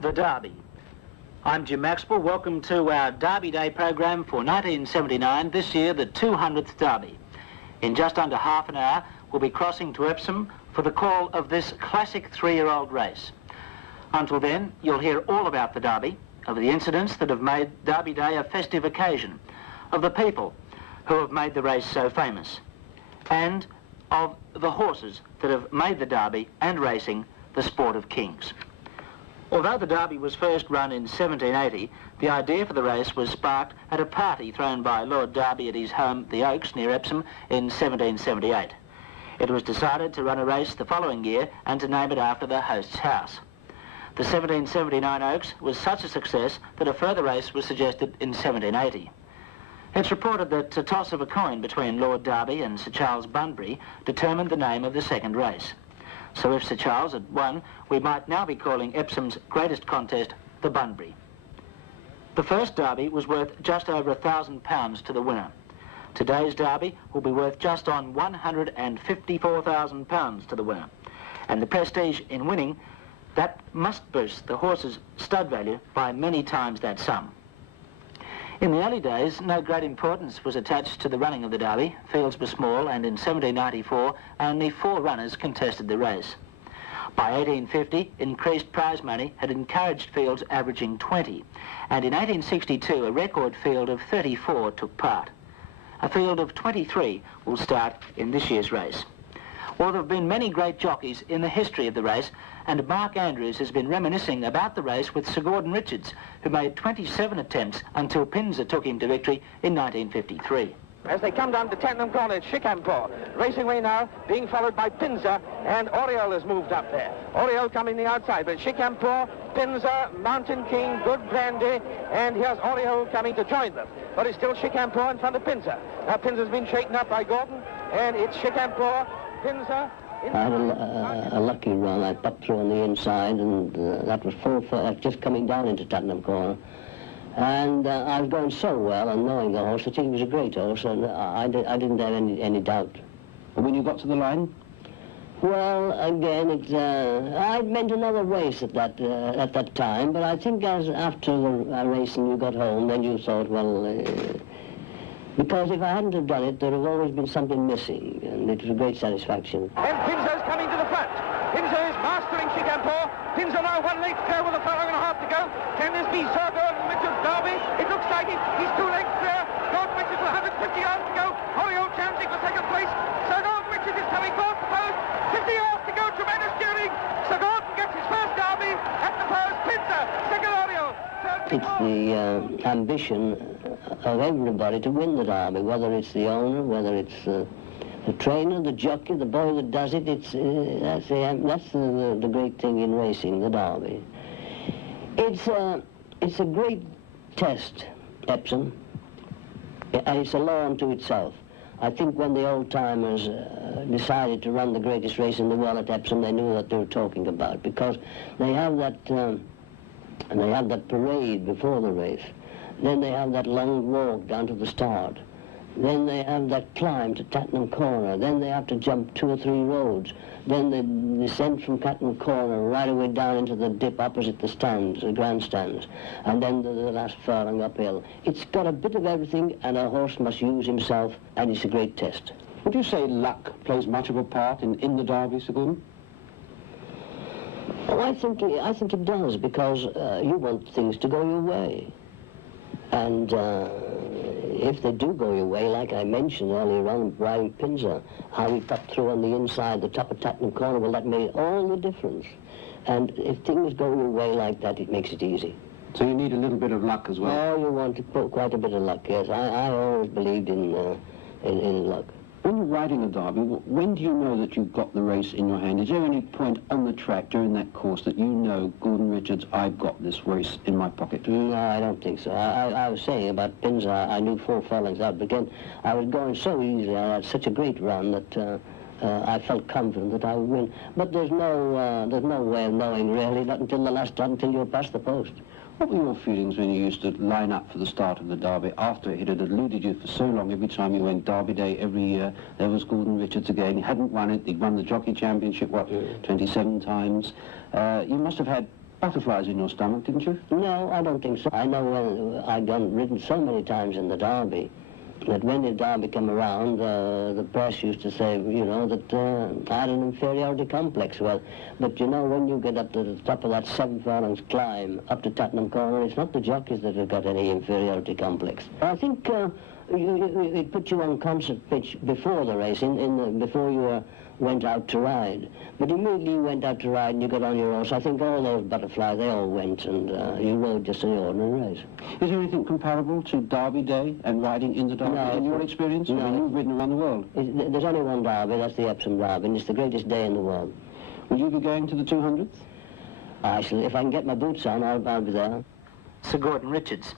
the Derby. I'm Jim Maxwell. Welcome to our Derby Day program for 1979, this year the 200th Derby. In just under half an hour, we'll be crossing to Epsom for the call of this classic three-year-old race. Until then, you'll hear all about the Derby, of the incidents that have made Derby Day a festive occasion, of the people who have made the race so famous, and of the horses that have made the Derby and racing the sport of kings. Although the Derby was first run in 1780, the idea for the race was sparked at a party thrown by Lord Derby at his home, the Oaks, near Epsom, in 1778. It was decided to run a race the following year and to name it after the host's house. The 1779 Oaks was such a success that a further race was suggested in 1780. It's reported that a toss of a coin between Lord Derby and Sir Charles Bunbury determined the name of the second race. So if Sir Charles had won, we might now be calling Epsom's greatest contest the Bunbury. The first Derby was worth just over £1,000 to the winner. Today's Derby will be worth just on £154,000 to the winner. And the prestige in winning, that must boost the horse's stud value by many times that sum. In the early days, no great importance was attached to the running of the Derby. Fields were small, and in 1794, only 4 runners contested the race. By 1850, increased prize money had encouraged fields averaging 20, and in 1862, a record field of 34 took part. A field of 23 will start in this year's race. Well, there have been many great jockeys in the history of the race, and Mark Andrews has been reminiscing about the race with Sir Gordon Richards, who made 27 attempts until Pinzer took him to victory in 1953. As they come down to Tottenham Corner, it's Chicampore racing away now, being followed by Pinzer, and Oriole has moved up there. Oriole coming the outside, but Chicampore, Pinzer, Mountain King, Good Brandy, and here's Oriole coming to join them. But it's still Chicampore in front of Pinzer. Now Pinzer's been shaken up by Gordon, and it's Chicampore, Pinzer. I had a lucky run. I popped through on the inside, and that was just coming down into Tottenham Corner. And I was going so well, and knowing the horse, I think he was a great horse, and I didn't have any doubt. And when you got to the line? Well, again, I'd meant another race at that time, but I think after the race and you got home, then you thought, well, because if I hadn't have done it, there would have always been something missing, and it was a great satisfaction. And Pinzer's coming to the front. Pinzer is mastering Chicampore. Pinzer now 1 length clear with a furlong and a half to go. Can this be Sir Gordon Richards' Derby? It looks like it. He's 2 lengths clear. Gordon Richards will have it, 50 yards to go. Oriole challenging for second place. Sir Gordon Richards is coming close to post. 50 yards to go. Tremendous steering. Sir Gordon gets his first Derby at the post. Pinzer, second Oriole. It's the ambition of everybody to win the Derby, whether it's the owner, whether it's the trainer, the jockey, the boy that does it. That's the great thing in racing, the Derby. It's a great test, Epsom, and it's a law unto itself. I think when the old-timers decided to run the greatest race in the world at Epsom, they knew what they were talking about, because they have that parade before the race. Then they have that long walk down to the start. Then they have that climb to Tottenham Corner. Then they have to jump 2 or 3 roads. Then they descend from Tottenham Corner right away down into the dip opposite the stands, the grandstands, and then the last furlong uphill. It's got a bit of everything, and a horse must use himself, and it's a great test. Would you say luck plays much of a part in the Derby, Sir Gordon? Oh, I think it does, because you want things to go your way. And if they do go your way, like I mentioned earlier on, Brian Pinzer, how he popped through on the inside, the top of Tottenham Corner, well, that made all the difference. And if things go your way like that, it makes it easy. So you need a little bit of luck as well? Oh, you want to put quite a bit of luck, yes. I always believed in luck. When you're riding a Derby, when do you know that you've got the race in your hand? Is there any point on the track during that course that you know, Gordon Richards, I've got this race in my pocket? No, I don't think so. I was saying about Pinzer, I knew 4 furlongs out, but again, I was going so easy, I had such a great run that I felt confident that I would win. But there's no way of knowing, really, not until the last time, until you're past the post. What were your feelings when you used to line up for the start of the Derby after it had eluded you for so long? Every time you went Derby Day, every year, there was Gordon Richards again. He hadn't won it. He'd won the Jockey Championship, 27 times. You must have had butterflies in your stomach, didn't you? No, I don't think so. I know I'd ridden so many times in the Derby that when the Derby came around, the press used to say, you know, that I had an inferiority complex. Well, but you know, when you get up to the top of that 7 furlongs climb up to Tottenham Corner, it's not the jockeys that have got any inferiority complex. I think it put you on concert pitch before the race, before you went out to ride. But immediately you went out to ride and you got on your horse, I think all those butterflies, they all went, and you rode just an ordinary race. Is there anything comparable to Derby Day and riding in the Derby in your experience? No. I mean, you've ridden around the world. There's only one Derby, that's the Epsom Derby, and it's the greatest day in the world. Will you be going to the 200th? If I can get my boots on, I'll be there. Sir Gordon Richards.